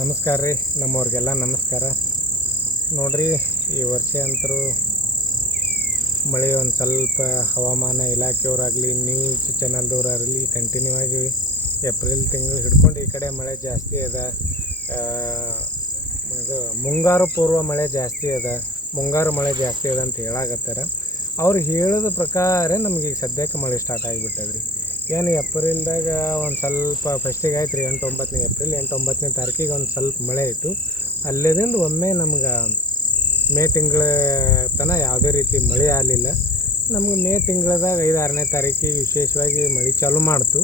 ನಮಸ್ಕಾರ ರೀ, ನಮ್ಮವ್ರಿಗೆಲ್ಲ ನಮಸ್ಕಾರ. ನೋಡ್ರಿ, ಈ ವರ್ಷ ಅಂತರೂ ಮಳೆ ಒಂದು ಸ್ವಲ್ಪ ಹವಾಮಾನ ಇಲಾಖೆಯವರಾಗಲಿ ನ್ಯೂಸ್ ಚಾನಲ್ದವ್ರಾಗಲಿ ಕಂಟಿನ್ಯೂ ಆಗಿ ಏಪ್ರಿಲ್ ತಿಂಗಳು ಹಿಡ್ಕೊಂಡು ಈ ಕಡೆ ಮಳೆ ಜಾಸ್ತಿ ಅದ. ಇದು ಮುಂಗಾರು ಪೂರ್ವ ಮಳೆ ಜಾಸ್ತಿ ಅದ. ಮುಂಗಾರು ಮಳೆ ಜಾಸ್ತಿ ಅದ ಅಂತ ಹೇಳಾಗತ್ತಾರ ಅವ್ರು ಹೇಳಿದ ಪ್ರಕಾರ ನಮಗೆ ಈಗ ಸದ್ಯಕ್ಕೆ ಮಳೆ ಸ್ಟಾರ್ಟ್ ಆಗಿಬಿಟ್ಟದ್ರಿ. ಏನು ಏಪ್ರಿಲ್ದಾಗ ಒಂದು ಸ್ವಲ್ಪ ಫಸ್ಟಿಗೆ ಆಯ್ತು ರೀ ಎಂಟು ಒಂಬತ್ತನೇ ಏಪ್ರಿಲ್ ಎಂಟು ಒಂಬತ್ತನೇ ತಾರೀಕಿಗೆ ಒಂದು ಸ್ವಲ್ಪ ಮಳೆ ಇತ್ತು. ಅಲ್ಲಿದಿಂದ ಒಮ್ಮೆ ನಮ್ಗೆ ಮೇ ತಿಂಗಳ ತನಕ ಯಾವುದೇ ರೀತಿ ಮಳೆ ಆಗಲಿಲ್ಲ. ನಮ್ಗೆ ಮೇ ತಿಂಗಳದಾಗ ಐದು ಆರನೇ ತಾರೀಕಿಗೆ ವಿಶೇಷವಾಗಿ ಮಳೆ ಚಾಲು ಮಾಡ್ತು.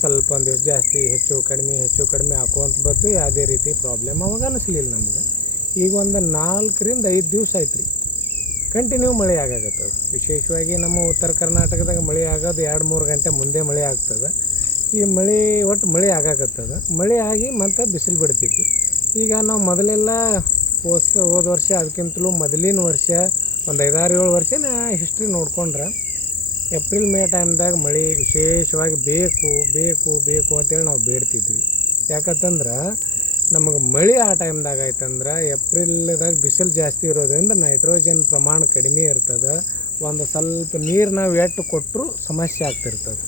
ಸ್ವಲ್ಪ ಒಂದು ದಿವಸ ಜಾಸ್ತಿ ಹೆಚ್ಚು ಕಡಿಮೆ ಹೆಚ್ಚು ಕಡಿಮೆ ಹಾಕುವಂತ ಬಂತು. ಯಾವುದೇ ರೀತಿ ಪ್ರಾಬ್ಲಮ್ ಅವಾಗ ಅನಿಸ್ಲಿಲ್ಲ ನಮ್ಗೆ. ಈಗ ಒಂದು ನಾಲ್ಕರಿಂದ ಐದು ದಿವಸ ಆಯ್ತು ರೀ ಕಂಟಿನ್ಯೂ ಮಳೆ ಆಗಾಕತ್ತದ ವಿಶೇಷವಾಗಿ ನಮ್ಮ ಉತ್ತರ ಕರ್ನಾಟಕದಾಗ ಮಳೆ ಆಗೋದು ಎರಡು ಮೂರು ಗಂಟೆ ಮುಂದೆ ಮಳೆ ಆಗ್ತದೆ. ಈ ಮಳೆ ಒಟ್ಟು ಮಳೆ ಆಗಾಕತ್ತದ. ಮಳೆ ಆಗಿ ಮತ್ತೆ ಬಿಸಿಲು ಬಿಡ್ತಿತ್ತು. ಈಗ ನಾವು ಮೊದಲೆಲ್ಲ ಹೋಸ ಹೋದ ವರ್ಷ ಅದಕ್ಕಿಂತಲೂ ಮೊದಲಿನ ವರ್ಷ ಒಂದು ಐದಾರು ಏಳು ವರ್ಷ ಹಿಸ್ಟ್ರಿ ನೋಡ್ಕೊಂಡ್ರೆ ಏಪ್ರಿಲ್ ಮೇ ಟೈಮ್ದಾಗ ಮಳೆ ವಿಶೇಷವಾಗಿ ಬೇಕು ಬೇಕು ಬೇಕು ಅಂತೇಳಿ ನಾವು ಬೇಡ್ತಿದ್ವಿ. ಯಾಕಂತಂದ್ರೆ ನಮಗೆ ಮಳೆ ಆ ಟೈಮ್ದಾಗ ಆಯ್ತಂದ್ರೆ ಏಪ್ರಿಲ್ದಾಗ ಬಿಸಿಲು ಜಾಸ್ತಿ ಇರೋದ್ರಿಂದ ನೈಟ್ರೋಜನ್ ಪ್ರಮಾಣ ಕಡಿಮೆ ಇರ್ತದೆ. ಒಂದು ಸ್ವಲ್ಪ ನೀರು ನಾವು ಎಟ್ಟು ಕೊಟ್ಟರು ಸಮಸ್ಯೆ ಆಗ್ತಿರ್ತದೆ.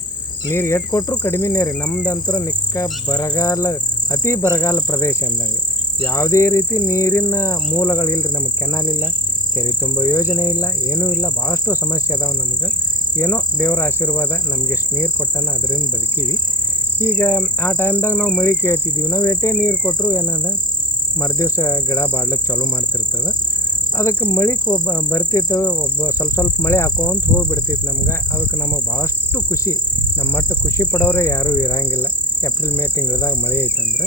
ನೀರು ಎಟ್ಟು ಕೊಟ್ಟರು ಕಡಿಮೆ ನೀರು ನಮ್ದಂತರ ನಿಕ್ಕ ಬರಗಾಲ, ಅತಿ ಬರಗಾಲ ಪ್ರದೇಶ ಅಂದಾಗ. ಯಾವುದೇ ರೀತಿ ನೀರಿನ ಮೂಲಗಳಿಲ್ಲ ರೀ ನಮಗೆ ಕೆನಾಲ್ ಇಲ್ಲ, ಕೆರೆ ತುಂಬ ಯೋಜನೆ ಇಲ್ಲ, ಏನೂ ಇಲ್ಲ. ಭಾಳಷ್ಟು ಸಮಸ್ಯೆ ಅದಾವೆ ನಮ್ಗೆ. ಏನೋ ದೇವರ ಆಶೀರ್ವಾದ ನಮಗೆ ಎಷ್ಟು ನೀರು ಕೊಟ್ಟಾನ ಅದರಿಂದ ಬದುಕೀವಿ. ಈಗ ಆ ಟೈಮ್ದಾಗ ನಾವು ಮಳೆ ಕೇಳ್ತಿದ್ದೀವಿ. ನಾವು ಎಷ್ಟೇ ನೀರು ಕೊಟ್ಟರು ಏನದ ಮರುದಿವ್ಸ ಗಿಡ ಬಾಡ್ಲಿಕ್ಕೆ ಚಾಲೂ ಮಾಡ್ತಿರ್ತದೆ. ಅದಕ್ಕೆ ಮಳೆ ಒಬ್ಬ ಬರ್ತಿತ್ತು, ಒಬ್ಬ ಸ್ವಲ್ಪ ಸ್ವಲ್ಪ ಮಳೆ ಹಾಕೋಂತ ಹೋಗಿಬಿಡ್ತಿತ್ತು ನಮ್ಗೆ. ಅದಕ್ಕೆ ನಮಗೆ ಭಾಳಷ್ಟು ಖುಷಿ. ನಮ್ಮ ಮಟ್ಟ ಖುಷಿ ಪಡೋರೇ ಯಾರೂ ಇರೋಂಗಿಲ್ಲ. ಏಪ್ರಿಲ್, ಮೇ ತಿಂಗಳದಾಗ ಮಳೆ ಐತಂದ್ರೆ.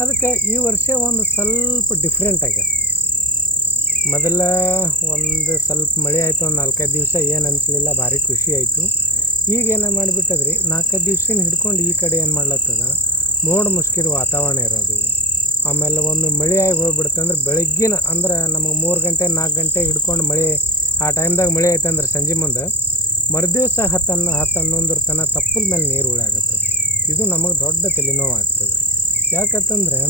ಅದಕ್ಕೆ ಈ ವರ್ಷ ಒಂದು ಸ್ವಲ್ಪ ಡಿಫ್ರೆಂಟ್ ಆಗ್ಯದ. ಮೊದಲ ಒಂದು ಸ್ವಲ್ಪ ಮಳೆ ಆಯಿತು, ಒಂದು ನಾಲ್ಕೈದು ದಿವಸ ಏನು ಅನಿಸ್ಲಿಲ್ಲ, ಭಾರಿ ಖುಷಿ ಆಯಿತು. ಈಗ ಏನು ಮಾಡಿಬಿಟ್ಟದ್ರಿ ನಾಲ್ಕೈದು ದಿವ್ಸನ ಹಿಡ್ಕೊಂಡು ಈ ಕಡೆ ಏನು ಮಾಡ್ಲತ್ತದ? ಮೋಡ ಮುಸ್ಕಿದ ವಾತಾವರಣ ಇರೋದು. ಆಮೇಲೆ ಒಮ್ಮೆ ಮಳೆ ಆಗಿ ಹೋಗ್ಬಿಡುತ್ತೆ ಅಂದ್ರೆ ಬೆಳಗ್ಗಿನ ಅಂದ್ರೆ ನಮಗೆ ಮೂರು ಗಂಟೆ, ನಾಲ್ಕು ಗಂಟೆ ಹಿಡ್ಕೊಂಡು ಮಳೆ, ಆ ಟೈಮ್ದಾಗ ಮಳೆ ಆಯ್ತು ಅಂದ್ರೆ ಸಂಜೆ ಮುಂದೆ ಮರುದಿವ್ಸ ಹತ್ತು ಹನ್ನ, ಹತ್ತು ಹನ್ನೊಂದರ ತನಕ ತಪ್ಪಲ ಮೇಲೆ ನೀರು ಉಳಾಗತ್ತದ ಇದು ನಮಗೆ ದೊಡ್ಡ ತಲೆನೋವಾಗ್ತದೆ. ಯಾಕಂತಂದ್ರೆ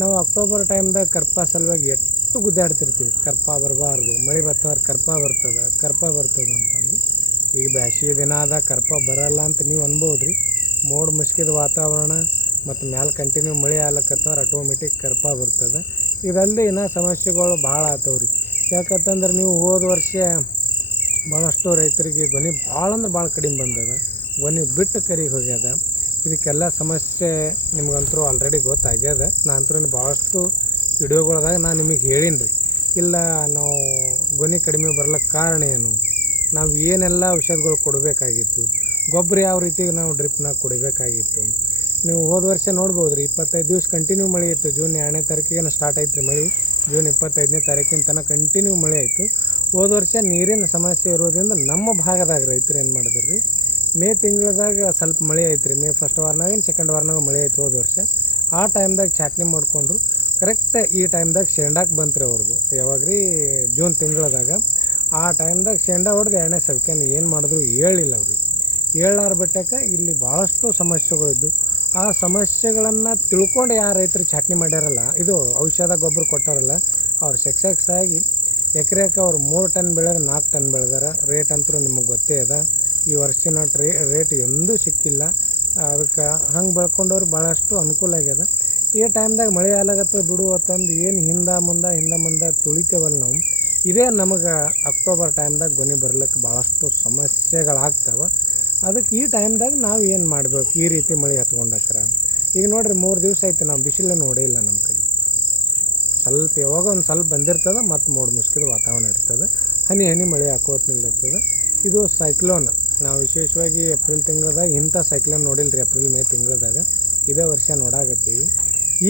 ನಾವು ಅಕ್ಟೋಬರ್ ಟೈಮ್ದಾಗ ಕರ್ಪ ಸಲುವಾಗಿ ಎಷ್ಟು ಗುದ್ದಾಡ್ತಿರ್ತೀವಿ. ಕರ್ಪ ಬರಬಾರ್ದು, ಮಳೆ ಬರ್ತವ್ರೆ ಕರ್ಪ ಬರ್ತದೆ ಕರ್ಪ ಬರ್ತದೆ ಅಂತಂದು ಈಗ ಬ್ಯಾಸಿಗೆ ದಿನ ಅದ ಕರ್ಪ ಬರಲ್ಲ ಅಂತ ನೀವು ಅನ್ಬೋದು ರೀ ಮೋಡ ಮುಸ್ಕಿದ ವಾತಾವರಣ ಮತ್ತು ಮ್ಯಾಲೆ ಕಂಟಿನ್ಯೂ ಮಳೆ ಆಗ್ಲಕತ್ತವ್ರ ಆಟೋಮೆಟಿಕ್ ಕರ್ಪ ಬರ್ತದೆ. ಇದಲ್ಲದೆ ಇನ್ನೂ ಸಮಸ್ಯೆಗಳು ಭಾಳ ಆತವ್ ರೀ ಯಾಕಂತಂದ್ರೆ ನೀವು ಹೋದ ವರ್ಷ ಭಾಳಷ್ಟು ರೈತರಿಗೆ ಗೊನೆ ಭಾಳ ಅಂದ್ರೆ ಭಾಳ ಕಡಿಮೆ ಬಂದದ. ಗೊನೆ ಬಿಟ್ಟು ಕರಿಗೆ ಹೋಗ್ಯದ. ಇದಕ್ಕೆಲ್ಲ ಸಮಸ್ಯೆ ನಿಮ್ಗಂತರೂ ಆಲ್ರೆಡಿ ಗೊತ್ತಾಗ್ಯದ. ನಾನಂತರೂ ಭಾಳಷ್ಟು ವಿಡಿಯೋಗಳದಾಗ ನಾನು ನಿಮಗೆ ಹೇಳೀನಿ ರೀ ಇಲ್ಲ, ನಾವು ಗೊನೆ ಕಡಿಮೆ ಬರ್ಲಿಕ್ಕೆ ಕಾರಣ ಏನು? ನಾವು ಏನೆಲ್ಲ ಔಷಧಗಳು ಕೊಡಬೇಕಾಗಿತ್ತು, ಗೊಬ್ಬರ ಯಾವ ರೀತಿ ನಾವು ಡ್ರಿಪ್ನಾಗ ಕೊಡಬೇಕಾಗಿತ್ತು. ನೀವು ಹೋದ ವರ್ಷ ನೋಡ್ಬೋದು ರೀ ಇಪ್ಪತ್ತೈದು ದಿವ್ಸ ಕಂಟಿನ್ಯೂ ಮಳೆ ಇತ್ತು ಜೂನ್ ಎರಡನೇ ತಾರೀಕಿಗೆ ಸ್ಟಾರ್ಟ್ ಆಯ್ತು ರೀ ಮಳೆ ಜೂನ್ ಇಪ್ಪತ್ತೈದನೇ ತಾರೀಕಿನ ತನಕ ಕಂಟಿನ್ಯೂ ಮಳೆ ಆಯಿತು. ಹೋದ ವರ್ಷ ನೀರಿನ ಸಮಸ್ಯೆ ಇರೋದ್ರಿಂದ ನಮ್ಮ ಭಾಗದಾಗ ರೈತರು ಏನು ಮಾಡಿದ್ರು ರೀ ಮೇ ತಿಂಗಳದಾಗ ಸ್ವಲ್ಪ ಮಳೆ ಆಯ್ತು ರೀ ಮೇ ಫಸ್ಟ್ ವಾರ್ನಾಗ ಸೆಕೆಂಡ್ ವಾರನಾಗ ಮಳೆ ಆಯ್ತು ಹೋದ ವರ್ಷ. ಆ ಟೈಮ್ದಾಗ ಚಾಟ್ನಿ ಮಾಡಿಕೊಂಡ್ರು ಕರೆಕ್ಟ್ ಈ ಟೈಮ್ದಾಗ ಶೇಂಡಾಕ್ ಬಂತು ರೀ ಅವ್ರದ್ದು ಯಾವಾಗ ರೀ ಜೂನ್ ತಿಂಗಳದಾಗ. ಆ ಟೈಮ್ದಾಗ ಶೇಂಡಾ ಹೊಡೆದು ಎಣ್ಣೆ ಸಬ್ಕ್ಯಾನ ಏನು ಮಾಡಿದ್ರು ಹೇಳಿಲ್ಲ ಅವ್ರಿಗೆ ಹೇಳಾರ ಬಿಟ್ಟಕ್ಕೆ ಇಲ್ಲಿ ಭಾಳಷ್ಟು ಸಮಸ್ಯೆಗಳಿದ್ದು ಆ ಸಮಸ್ಯೆಗಳನ್ನು ತಿಳ್ಕೊಂಡು ಯಾರು ರೈತರು ಚಾಟ್ನಿ ಮಾಡ್ಯಾರಲ್ಲ, ಇದು ಔಷಧ ಗೊಬ್ಬರ ಕೊಟ್ಟಾರಲ್ಲ, ಅವ್ರು ಸಕ್ಸಸ್ ಆಗಿ ಎಕರೆಗೆ ಅವ್ರು ಮೂರು ಟನ್ ಬೆಳೆದ್ರೆ ನಾಲ್ಕು ಟನ್ ಬೆಳೆದಾರ. ರೇಟ್ ಅಂತೂ ನಿಮಗೆ ಗೊತ್ತೇ ಅದ. ಈ ವರ್ಷಿನ ಟ್ರೇ, ರೇಟ್ ಎಂದೂ ಸಿಕ್ಕಿಲ್ಲ. ಅದಕ್ಕೆ ಹಂಗೆ ಬೆಳ್ಕೊಂಡವ್ರು ಭಾಳಷ್ಟು ಅನುಕೂಲ ಆಗ್ಯದ. ಈ ಟೈಮ್ದಾಗ ಮಳೆ ಆಲಾಗತ್ತ ಬಿಡು ಅಂತಂದು ಏನು ಹಿಂದೆ ಮುಂದೆ ಹಿಂದೆ ಮುಂದೆ ತುಳಿತೇವಲ್ಲ ನಾವು. ಇದೇ ನಮಗೆ ಅಕ್ಟೋಬರ್ ಟೈಮ್ದಾಗ ಗೊನೆ ಬರ್ಲಿಕ್ಕೆ ಭಾಳಷ್ಟು ಸಮಸ್ಯೆಗಳಾಗ್ತವೆ. ಅದಕ್ಕೆ ಈ ಟೈಮ್ದಾಗ ನಾವು ಏನು ಮಾಡಬೇಕು? ಈ ರೀತಿ ಮಳೆ ಹತ್ಕೊಂಡಕ್ರ ಈಗ ನೋಡಿರಿ, ಮೂರು ದಿವಸ ಆಯ್ತು ನಾವು ಬಿಸಿಲೇ ನೋಡೇ ಇಲ್ಲ ನಮ್ಮ ಕಡೆ. ಸ್ವಲ್ಪ ಯಾವಾಗ ಒಂದು ಸ್ವಲ್ಪ ಬಂದಿರ್ತದೆ, ಮತ್ತು ಮೋಡ ಮುಸ್ಕಿದ ವಾತಾವರಣ ಇರ್ತದೆ. ಹನಿ ಹನಿ ಮಳೆ ಹಾಕೋತ್ ನಿಲ್ಲಿರ್ತದೆ ಇದು ಸೈಕ್ಲೋನ್ ನಾವು ವಿಶೇಷವಾಗಿ ಏಪ್ರಿಲ್ ತಿಂಗಳದಾಗ ಇಂಥ ಸೈಕ್ಲೋನ್ ನೋಡಿಲ್ಲ ರೀ ಏಪ್ರಿಲ್ ಮೇ ತಿಂಗಳದಾಗ. ಇದೇ ವರ್ಷ ನೋಡಾಕತ್ತೀವಿ.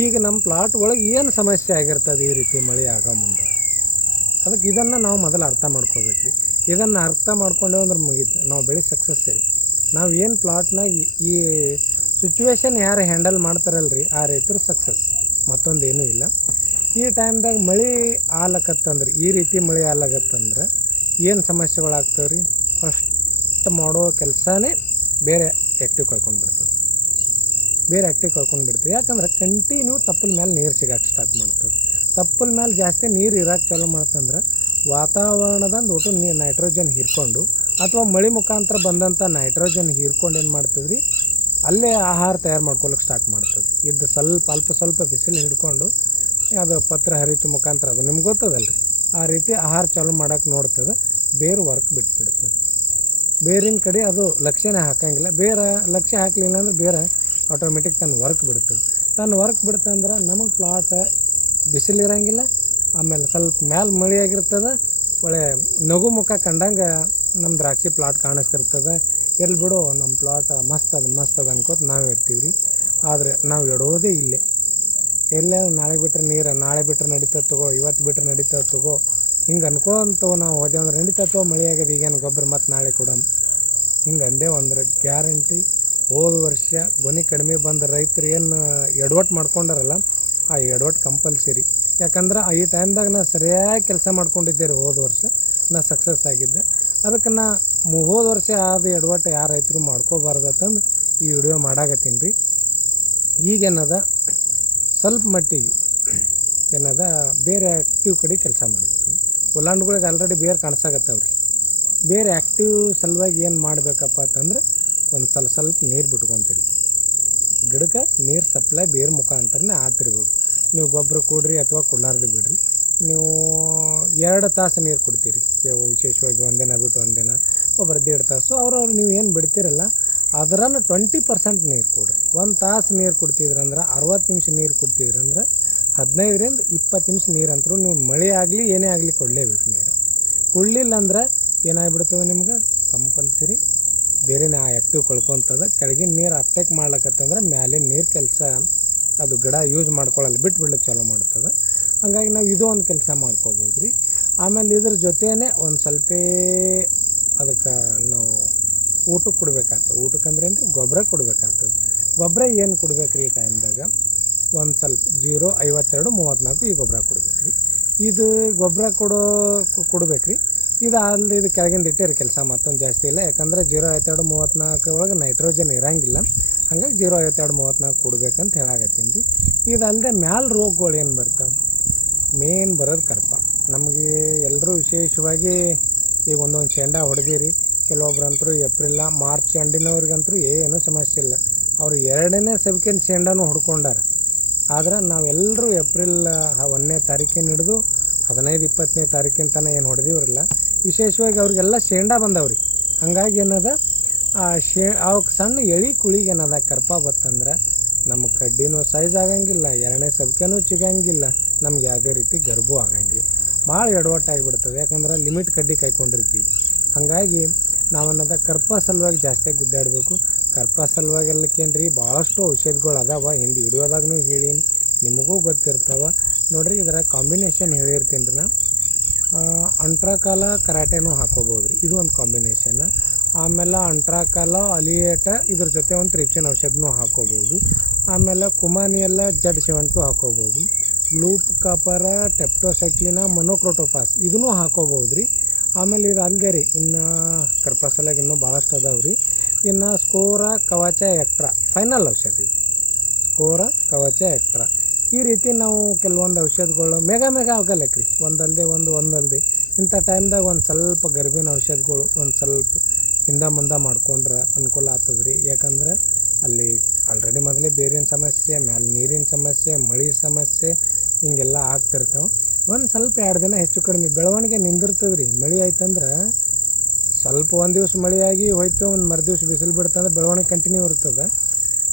ಈಗ ನಮ್ಮ ಪ್ಲಾಟ್ ಒಳಗೆ ಏನು ಸಮಸ್ಯೆ ಆಗಿರ್ತದೆ ಈ ರೀತಿ ಮಳೆ ಆಗೋ ಮುಂದೆ? ಅದಕ್ಕೆ ಇದನ್ನು ನಾವು ಮೊದಲು ಅರ್ಥ ಮಾಡ್ಕೋಬೇಕು ರೀ. ಇದನ್ನು ಅರ್ಥ ಮಾಡ್ಕೊಂಡೇವು ಅಂದ್ರೆ ಮುಗೀತು. ನಾವು ಬೆಳೆ ಸಕ್ಸಸ್ ರೀ. ನಾವು ಏನು ಪ್ಲಾಟ್ನಾಗ ಈ ಸಿಚುವೇಶನ್ ಯಾರು ಹ್ಯಾಂಡಲ್ ಮಾಡ್ತಾರಲ್ರಿ, ಆ ರೈತರು ಸಕ್ಸಸ್ ಮತ್ತೊಂದು ಏನೂ ಇಲ್ಲ. ಈ ಟೈಮ್ದಾಗ ಮಳೆ ಆಲಕತ್ತಂದ್ರೆ, ಈ ರೀತಿ ಮಳೆ ಆಲಕತ್ತಂದ್ರೆ ಏನು ಸಮಸ್ಯೆಗಳಾಗ್ತವೆ ರೀ ಫಸ್ಟ್ ಮಾಡೋ ಕೆಲಸನೇ ಬೇರೆ ಆ್ಯಕ್ಟಿವ್ ಕಳ್ಕೊಂಡು ಬಿಡ್ತದೆ. ಬೇರೆ ಆ್ಯಕ್ಟಿವ್ ಕಳ್ಕೊಂಡು ಬಿಡ್ತದೆ. ಯಾಕಂದ್ರೆ ಕಂಟಿನ್ಯೂ ತಪ್ಪಲ ಮೇಲೆ ನೀರು ಸಿಗಕ್ಕೆ ಸ್ಟಾರ್ಟ್ ಮಾಡ್ತದೆ. ತಪ್ಪಲ ಮೇಲೆ ಜಾಸ್ತಿ ನೀರು ಇರಕ್ಕೆ ಚಾಲೂ ಮಾಡ್ತಂದ್ರೆ ವಾತಾವರಣದಂದು ಒಟ್ಟು ನೀರು ನೈಟ್ರೋಜನ್ ಹೀರ್ಕೊಂಡು ಅಥವಾ ಮಳೆ ಮುಖಾಂತರ ಬಂದಂಥ ನೈಟ್ರೋಜನ್ ಹೀರ್ಕೊಂಡು ಏನು ಮಾಡ್ತದೆ ರೀ ಅಲ್ಲೇ ಆಹಾರ ತಯಾರು ಮಾಡ್ಕೊಳಕ್ಕೆ ಸ್ಟಾರ್ಟ್ ಮಾಡ್ತದೆ ಇದು ಸ್ವಲ್ಪ, ಅಲ್ಪ ಸ್ವಲ್ಪ ಬಿಸಿಲು ಹಿಡ್ಕೊಂಡು ಅದು ಪತ್ರ ಹರಿತು ಮುಖಾಂತರ ಅದು ನಿಮ್ಗೆ ಗೊತ್ತದಲ್ಲ ರೀ ಆ ರೀತಿ ಆಹಾರ ಚಾಲು ಮಾಡೋಕೆ ನೋಡ್ತದೆ, ಬೇರು ವರ್ಕ್ ಬಿಟ್ಬಿಡ್ತದೆ. ಬೇರಿನ ಕಡೆ ಅದು ಲಕ್ಷ್ಯನೇ ಹಾಕಂಗಿಲ್ಲ. ಬೇರೆ ಲಕ್ಷ್ಯ ಹಾಕಲಿಲ್ಲ ಅಂದ್ರೆ ಬೇರೆ ಆಟೋಮೆಟಿಕ್ ತನ್ನ ವರ್ಕ್ ಬಿಡ್ತದೆ. ತನ್ನ ವರ್ಕ್ ಬಿಡ್ತಂದ್ರೆ ನಮಗೆ ಪ್ಲಾಟ್ ಬಿಸಿಲು ಇರೋಂಗಿಲ್ಲ ಆಮೇಲೆ ಸ್ವಲ್ಪ ಮ್ಯಾಲೆ ಮಳೆ ಆಗಿರ್ತದೆ ಒಳ್ಳೆ ನಗು ಮುಖ ಕಂಡಂಗೆ ನಮ್ಮ ದ್ರಾಕ್ಷಿ ಪ್ಲಾಟ್ ಕಾಣಿಸ್ತಿರ್ತದೆ. ಎಲ್ಲಿ ಬಿಡು ನಮ್ಮ ಪ್ಲಾಟ್ ಮಸ್ತ್ ಅದ ಮಸ್ತ್ ಅದ ಅನ್ಕೋತ ನಾವು ಇರ್ತೀವಿ ರೀ. ಆದರೆ ನಾವು ಇಡೋದೇ ಇಲ್ಲೇ. ಎಲ್ಲೇ ನಾಳೆ ಬಿಟ್ಟರೆ ನೀರು, ನಾಳೆ ಬಿಟ್ಟರೆ ನಡೀತದೆ ತಗೋ, ಇವತ್ತು ಬಿಟ್ಟರೆ ನಡೀತದೆ ತಗೋ. ಹಿಂಗೆ ಅನ್ಕೊಂತವ ನಾವು ಹೋದೆ ಅಂದ್ರೆ ತಗೋ, ಮಳೆ ಆಗ್ಯದ ಈಗೇನು ಗೊಬ್ಬರ ಮತ್ತು ನಾಳೆ ಕೊಡಮ್. ಹಿಂಗೆ ಅಂದೇ ಅಂದ್ರೆ ಗ್ಯಾರಂಟಿ ಹೋದ ವರ್ಷ ಗೊನೆ ಕಡಿಮೆ ಬಂದ ರೈತರು ಏನು ಎಡವಟ್ಟು ಮಾಡ್ಕೊಂಡಾರಲ್ಲ ಆ ಎಡವಟ್ಟು ಕಂಪಲ್ಸರಿ. ಯಾಕಂದ್ರೆ ಈ ಟೈಮ್ದಾಗ ನಾ ಸರಿಯಾಗಿ ಕೆಲಸ ಮಾಡ್ಕೊಂಡಿದ್ದೆ ರೀ ಹೋದ ವರ್ಷ. ನಾ ಸಕ್ಸಸ್ ಆಗಿದ್ದೆ. ಅದಕ್ಕೆ ನಾ ಹೋದ ವರ್ಷ ಆದ ಎಡವಟ್ಟು ಯಾರು ರೈತರು ಮಾಡ್ಕೋಬಾರ್ದಂದು ಈ ವಿಡಿಯೋ ಮಾಡಾಕತ್ತೀನಿ ರೀ. ಈಗೇನದ ಸ್ವಲ್ಪ ಮಟ್ಟಿಗೆ ಏನದ? ಬೇರೆ ಆ್ಯಕ್ಟಿವ್ ಕಡೆ ಕೆಲಸ ಮಾಡಬೇಕು. ಉಲ್ಲಾಂಡ್ಗಳಿಗೆ ಆಲ್ರೆಡಿ ಬೇರೆ ಕಾಣಿಸಾಕತ್ತವ್ರಿ. ಬೇರೆ ಆ್ಯಕ್ಟಿವ್ ಸಲುವಾಗಿ ಏನು ಮಾಡಬೇಕಪ್ಪ ಅಂತಂದ್ರೆ ಒಂದು ಸ್ವಲ್ಪ ಸ್ವಲ್ಪ ನೀರು ಬಿಟ್ಕೊತಿರ್ಬೇಕು. ಗಿಡಕ್ಕೆ ನೀರು ಸಪ್ಲೈ ಬೇರೆ ಮುಖಾಂತರನೇ ಆತಿರ್ಬೇಕು ನೀವು ಗೊಬ್ಬರ ಕೊಡ್ರಿ ಅಥವಾ ಕೊಡ್ಲಾರ್ದು ಬಿಡ್ರಿ. ನೀವು ಎರಡು ತಾಸು ನೀರು ಕೊಡ್ತೀರಿ. ವಿಶೇಷವಾಗಿ ಒಂದಿನ ಬಿಟ್ಟು ಒಂದಿನ ಒಬ್ಬರು ದೇಡ್ ತಾಸು. ಅವ್ರವ್ರು ನೀವು ಏನು ಬಿಡ್ತೀರಲ್ಲ, ಅದರನ್ನು ಟ್ವೆಂಟಿ ಪರ್ಸೆಂಟ್ ನೀರು ಕೊಡ್ರಿ. ಒಂದು ತಾಸು ನೀರು ಕೊಡ್ತಿದ್ರಂದ್ರೆ ಅರವತ್ತು ನಿಮಿಷ ನೀರು ಕೊಡ್ತಿದ್ರಂದ್ರೆ, ಹದಿನೈದರಿಂದ ಇಪ್ಪತ್ತು ನಿಮಿಷ ನೀರು ಅಂತರೂ ನೀವು ಮಳೆ ಆಗಲಿ ಏನೇ ಆಗಲಿ ಕೊಡಲೇಬೇಕು ನೀರು. ಕೊಡಲಿಲ್ಲ ಅಂದ್ರೆ ಏನಾಗ್ಬಿಡ್ತದೆ ನಿಮ್ಗೆ? ಕಂಪಲ್ಸರಿ ಬೇರೆನೇ ಆ ಆ್ಯಕ್ಟಿವ್ ಕಳ್ಕೊತದ, ಕೆಳಗಿನ ನೀರು ಅಪ್ಟೇಕ್ ಮಾಡ್ಲಕತ್ತಂದ್ರೆ ಮ್ಯಾಲಿನ ನೀರು ಕೆಲಸ ಅದು ಗಿಡ ಯೂಸ್ ಮಾಡ್ಕೊಳ್ಳಲ್ಲ ಬಿಟ್ಟು ಬಿಡ್ಲಿಕ್ಕೆ ಚಾಲೂ ಮಾಡ್ತದೆ. ಹಂಗಾಗಿ ನಾವು ಇದು ಒಂದು ಕೆಲಸ ಮಾಡ್ಕೋಬೋದು ರೀ ಆಮೇಲೆ ಇದ್ರ ಜೊತೆನೇ ಒಂದು ಸ್ವಲ್ಪ ಅದಕ್ಕೆ ನಾವು ಊಟಕ್ಕೆ ಕೊಡ್ಬೇಕಾಗ್ತದೆ. ಊಟಕ್ಕೆ ಅಂದ್ರೆ ಏನು ರೀ ಗೊಬ್ಬರ ಕೊಡಬೇಕಾಗ್ತದೆ. ಗೊಬ್ಬರ ಏನು ಕೊಡ್ಬೇಕು ರೀ ಈ ಟೈಮ್ದಾಗ ಒಂದು ಸ್ವಲ್ಪ ಜೀರೋ ಐವತ್ತೆರಡು ಮೂವತ್ತ್ನಾಲ್ಕು ಈ ಗೊಬ್ಬರ ಕೊಡ್ಬೇಕು ರೀ ಇದು ಗೊಬ್ಬರ ಕೊಡೋ ಕೊಡ್ಬೇಕು ರೀ ಇದು ಅಲ್ಲಿ ಇದು ಕೆಳಗಿಂದ ಇಟ್ಟಿರಿ ಕೆಲಸ ಮತ್ತೊಂದು ಜಾಸ್ತಿ ಇಲ್ಲ. ಯಾಕಂದ್ರೆ ಜೀರೋ ಐವತ್ತೆರಡು ಮೂವತ್ತ್ನಾಲ್ಕು ಒಳಗೆ ನೈಟ್ರೋಜನ್ ಇರೋಂಗಿಲ್ಲ. ಹಂಗಾಗಿ ಜೀರೋ ಐವತ್ತೆರಡು ಮೂವತ್ತ್ನಾಲ್ಕು ಕೊಡ್ಬೇಕಂತ ಹೇಳಾಗತ್ತೀನಿ ರೀ ಇದು ಮ್ಯಾಲ ರೋಗಗಳು ಏನು ಬರ್ತಾವೆ? ಮೇನ್ ಬರೋದು ಕರ್ಪ. ನಮಗೆ ಎಲ್ಲರೂ ವಿಶೇಷವಾಗಿ ಈಗ ಒಂದೊಂದು ಶೆಂಡ ಹೊಡೆದಿರಿ. ಕೆಲವೊಬ್ರಂತರೂ ಏಪ್ರಿಲ್ಲ ಮಾರ್ಚ್ ಎಂಡಿನವ್ರಿಗಂತರೂ ಏನು ಸಮಸ್ಯೆ ಇಲ್ಲ. ಅವರು ಎರಡನೇ ಸಬ್ಕಿನ ಶೆಂಡನೂ ಹೊಡ್ಕೊಂಡಾರ. ಆದ್ರೆ ನಾವೆಲ್ಲರೂ ಏಪ್ರಿಲ್ ಒಂದನೇ ತಾರೀಕಿನ ಹಿಡಿದು ಹದಿನೈದು ಇಪ್ಪತ್ತನೇ ತಾರೀಕಿನ ತನಕ ಏನು ಹೊಡೆದಿವ್ರಲ್ಲ. ವಿಶೇಷವಾಗಿ ಅವ್ರಿಗೆಲ್ಲ ಶೇಂಡಾ ಬಂದವ್ರಿ. ಹಂಗಾಗಿ ಏನದ, ಆ ಶೇ ಅವಕ್ಕೆ ಸಣ್ಣ ಎಳಿ ಕುಳಿಗೆ ಏನದ, ಕರ್ಪ ಬತ್ತಂದ್ರೆ ನಮ್ಮ ಕಡ್ಡಿನೂ ಸೈಜ್ ಆಗಂಗಿಲ್ಲ, ಎರಡನೇ ಸಬ್ಕೆನೂ ಚಿಗಂಗಿಲ್ಲ, ನಮ್ಗೆ ಯಾವುದೇ ರೀತಿ ಗರ್ಭೂ ಆಗಂಗಿಲ್ಲ. ಭಾಳ ಎಡವಟ್ಟಾಗಿಬಿಡ್ತದೆ, ಯಾಕಂದ್ರೆ ಲಿಮಿಟ್ ಕಡ್ಡಿ ಕಾಯ್ಕೊಂಡಿರ್ತೀವಿ ಹಾಗಾಗಿ ನಾವನ್ನದ ಕರ್ಪ ಸಲುವಾಗಿ ಜಾಸ್ತಿ ಗುದ್ದಾಡಬೇಕು. ಕರ್ಪ ಸಲುವಾಗಿ ಎಲ್ಲಕ್ಕೇನು ರೀ ಭಾಳಷ್ಟು ಔಷಧಿಗಳು ಅದಾವ, ಹಿಂದೆ ಹಿಡಿಯೋದಾಗೂ ಹೇಳೀನಿ, ನಿಮಗೂ ಗೊತ್ತಿರ್ತಾವ. ನೋಡಿರಿ, ಇದರ ಕಾಂಬಿನೇಷನ್ ಹೇಳಿರ್ತೀನಿ ರೀ ನಾ. ಅಂಟ್ರಾಕಾಲ ಕರಾಟೆನೂ ಹಾಕೋಬೋದು ರೀ ಇದು ಒಂದು ಕಾಂಬಿನೇಷನ್ ಆಮೇಲೆ ಅಂಟ್ರಾಕಾಲ, ಅಲಿಯೇಟ, ಇದ್ರ ಜೊತೆ ಒಂದು ತ್ರಿಪ್ಸಿನ್ ಔಷಧನೂ ಹಾಕೋಬೋದು. ಆಮೇಲೆ ಕುಮಾನಿಯೆಲ್ಲ ಜಡ್ ಸೆವೆಂಟು ಹಾಕೋಬೋದು. ಲೂಪ್ ಕಾಪರ, ಟೆಪ್ಟೋಸೈಕ್ಲಿನ, ಮೊನೋಕ್ರೋಟೋಪಾಸ್ ಇದನ್ನೂ ಹಾಕೋಬೋದು ರೀ ಆಮೇಲೆ ಇದು ಅಲ್ಲದೆ ರೀ, ಇನ್ನು ಕರ್ಪಸಲಾಗ ಇನ್ನೂ ಭಾಳಷ್ಟು ಅದಾವೆ ರೀ ಇನ್ನು ಸ್ಕೋರ, ಕವಚ, ಎಕ್ಟ್ರಾ. ಫೈನಲ್ ಔಷಧಿ ಸ್ಕೋರ, ಕವಚ, ಎಕ್ಟ್ರಾ. ಈ ರೀತಿ ನಾವು ಕೆಲವೊಂದು ಔಷಧಗಳು ಮೇಗ ಮೇಗ ಆಗಲ್ಲಕ್ಕೆ ರೀ. ಒಂದಲ್ಲದೆ ಒಂದು ಒಂದಲ್ಲದೆ ಇಂಥ ಟೈಮ್ದಾಗ ಒಂದು ಸ್ವಲ್ಪ ಗರ್ಭಿಣ ಔಷಧಗಳು ಒಂದು ಸ್ವಲ್ಪ ಹಿಂದೆ ಮುಂದೆ ಮಾಡ್ಕೊಂಡ್ರೆ ಅನುಕೂಲ ಆಗ್ತದೆ ರೀ. ಯಾಕಂದ್ರೆ ಅಲ್ಲಿ ಆಲ್ರೆಡಿ ಮೊದಲೇ ಬೇರಿನ ಸಮಸ್ಯೆ, ಮ್ಯಾಲೆ ನೀರಿನ ಸಮಸ್ಯೆ, ಮಳೆ ಸಮಸ್ಯೆ ಹಿಂಗೆಲ್ಲ ಆಗ್ತಿರ್ತಾವೆ. ಒಂದು ಸ್ವಲ್ಪ ಎರಡು ದಿನ ಹೆಚ್ಚು ಕಡಿಮೆ ಬೆಳವಣಿಗೆ ನಿಂದಿರ್ತದೆ ರೀ. ಮಳೆ ಆಯ್ತಂದ್ರೆ ಸ್ವಲ್ಪ ಒಂದು ದಿವ್ಸ ಮಳೆಯಾಗಿ ಹೋಯ್ತು, ಒಂದು ಮರು ದಿವ್ಸ ಬಿಸಿಲು ಬಿಡ್ತಂದ್ರೆ ಬೆಳವಣಿಗೆ ಕಂಟಿನ್ಯೂ ಇರ್ತದೆ.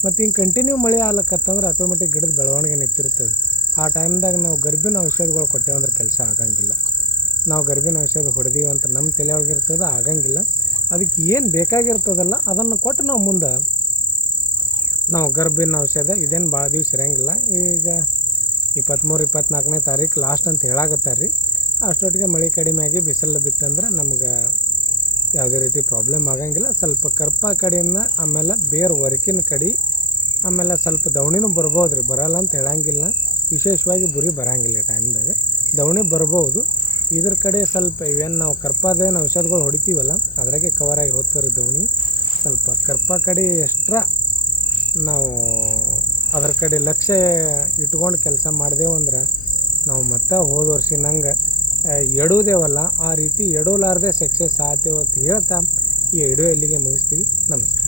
ಮತ್ತು ಹಿಂಗೆ ಕಂಟಿನ್ಯೂ ಮಳೆ ಆಗ್ಲಕ್ಕತ್ತಂದ್ರೆ ಆಟೋಮೆಟಿಕ್ ಗಿಡದ ಬೆಳವಣಿಗೆ ನಿಂತಿರ್ತದೆ. ಆ ಟೈಮ್ದಾಗ ನಾವು ಗರ್ಭಿನ ಔಷಧಗಳು ಕೊಟ್ಟೇವಂದ್ರೆ ಕೆಲಸ ಆಗಂಗಿಲ್ಲ. ನಾವು ಗರ್ಭಿನ ಔಷಧ ಹೊಡೆದೀವಿ ಅಂತ ನಮ್ಮ ತಲೆಯೊಳಗಿರ್ತದೆ ಆಗಂಗಿಲ್ಲ. ಅದಕ್ಕೆ ಏನು ಬೇಕಾಗಿರ್ತದಲ್ಲ ಅದನ್ನು ಕೊಟ್ಟು ನಾವು ಮುಂದೆ ನಾವು ಗರ್ಭಿನ ಔಷಧ ಇದೇನು ಭಾಳ ದಿವ್ಸ ಇರೋಂಗಿಲ್ಲ. ಈಗ ಇಪ್ಪತ್ತ್ಮೂರು ಇಪ್ಪತ್ತ್ನಾಲ್ಕನೇ ತಾರೀಕು ಲಾಸ್ಟ್ ಅಂತ ಹೇಳಾಕತ್ತಾರೆ ರೀ ಅಷ್ಟೊಟ್ಟಿಗೆ ಮಳೆ ಕಡಿಮೆ ಆಗಿ ಬಿಸಿಲು ಬಿತ್ತಂದ್ರೆ ನಮ್ಗೆ ಯಾವುದೇ ರೀತಿ ಪ್ರಾಬ್ಲಮ್ ಆಗಂಗಿಲ್ಲ. ಸ್ವಲ್ಪ ಕರ್ಪ ಕಡೆಯಿಂದ ಆಮೇಲೆ ಬೇರೆ ವರ್ಕಿನ ಕಡೆ ಆಮೇಲೆ ಸ್ವಲ್ಪ ದವಣಿನೂ ಬರ್ಬೋದು ರೀ, ಬರಲ್ಲ ಅಂತ ಹೇಳಂಗಿಲ್ಲ. ವಿಶೇಷವಾಗಿ ಬುರಿ ಬರಂಗಿಲ್ಲ ಈ ಟೈಮ್ದಾಗ. ದವಣಿ ಬರ್ಬೋದು. ಇದ್ರ ಕಡೆ ಸ್ವಲ್ಪ ಇವೇನು ನಾವು ಕರ್ಪದೇನು ಔಷಧಗಳು ಹೊಡಿತೀವಲ್ಲ, ಅದ್ರಾಗೆ ಕವರ್ ಆಗಿ ಹೋಗ್ತಾರೆ ದವಣಿ. ಸ್ವಲ್ಪ ಕರ್ಪ ಕಡೆ ಎಕ್ಸ್ಟ್ರಾ ನಾವು ಅದ್ರ ಕಡೆ ಲಕ್ಷ್ಯ ಇಟ್ಕೊಂಡು ಕೆಲಸ ಮಾಡಿದೆವು ಅಂದ್ರೆ, ನಾವು ಮತ್ತೆ ಹೋದ ವರ್ಷಿನಂಗೆ ಎಡುವುದೇವಲ್ಲ ಆ ರೀತಿ ಎಡೋಲಾರದೆ ಸಕ್ಸಸ್ ಆತೇವಂತ ಹೇಳ್ತಾ ಈ ಎಡೋ ಇಲ್ಲಿಗೆ ಮುಗಿಸ್ತೀವಿ. ನಮಸ್ಕಾರ.